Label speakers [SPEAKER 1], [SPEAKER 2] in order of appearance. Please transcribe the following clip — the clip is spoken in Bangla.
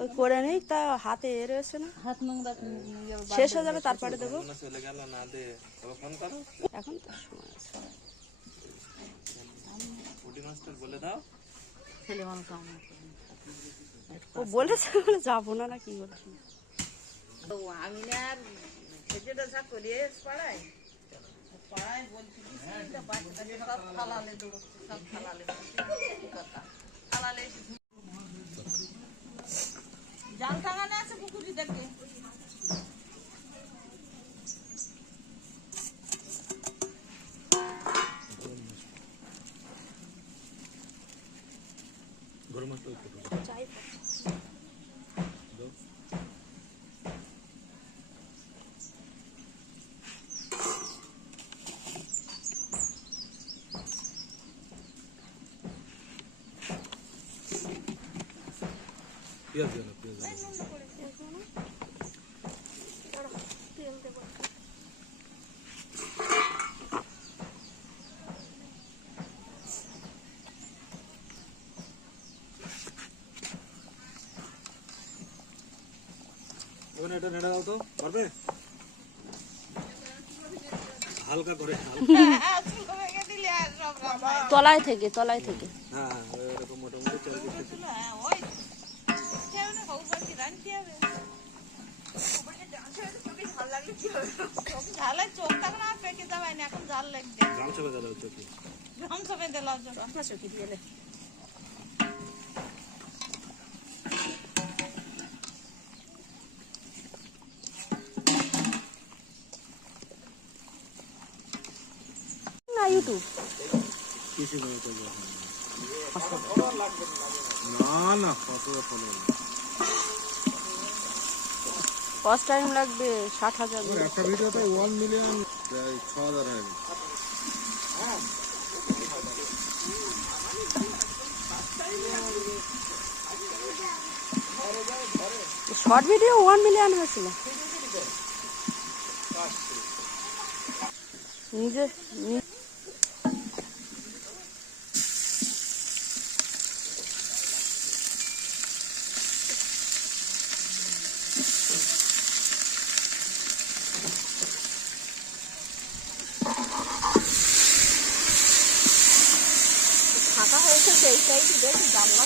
[SPEAKER 1] নেই তা হাতে এ রয়েছে না।
[SPEAKER 2] হাত নোংরা
[SPEAKER 1] শেষ হয়ে যাবে তারপরে দেবো।
[SPEAKER 3] চলে গেল না দে ফোন করো।
[SPEAKER 1] এখন তো সময় আছে।
[SPEAKER 3] পুটি মাস্টার বলে দাও।
[SPEAKER 2] ছেলে মানুষ
[SPEAKER 1] ও বলেছে বলে যাব না না কি বলছি।
[SPEAKER 2] তো আমি আর খেতে দশা করিয়ে পাড়াই পাড়ায় বলছি বাচ্চাটাকে সব খালালে দৌড়চ্ছে সব খালালে কথা? খালালে এসে ধুয়ে- জাল টাঙানো আছে পুকুরি। দেখে
[SPEAKER 3] গরু মাস্টার পেঁয়াজ দেন পেঁয়াজ ওখানে এটা নেড়ে দাও তো পারবে? হালকা করে
[SPEAKER 1] তলায় থেকে তলায় থেকে।
[SPEAKER 3] হ্যাঁ হ্যাঁ এরকম মোটামুটি
[SPEAKER 2] ঝালে চোখ তখন আর পেকে যাবে না এখন ঝাল লাগবে
[SPEAKER 3] গাম চলে গেল চোখে
[SPEAKER 2] ঘাম সবে দিলাম
[SPEAKER 1] আপনার চোখে দিয়ে না ইউটিউব
[SPEAKER 3] কিছু নেই না না কত ফলো
[SPEAKER 1] ফার্স্ট টাইম লাগবে ষাট হাজার।
[SPEAKER 3] একটা ভিডিওতে ওয়ান মিলিয়ন ছ হাজার
[SPEAKER 1] শর্ট ভিডিও ওয়ান মিলিয়ন হয়েছিল। নিজে ফাঁকা হয়েছে সেইটাই দেখি জানলা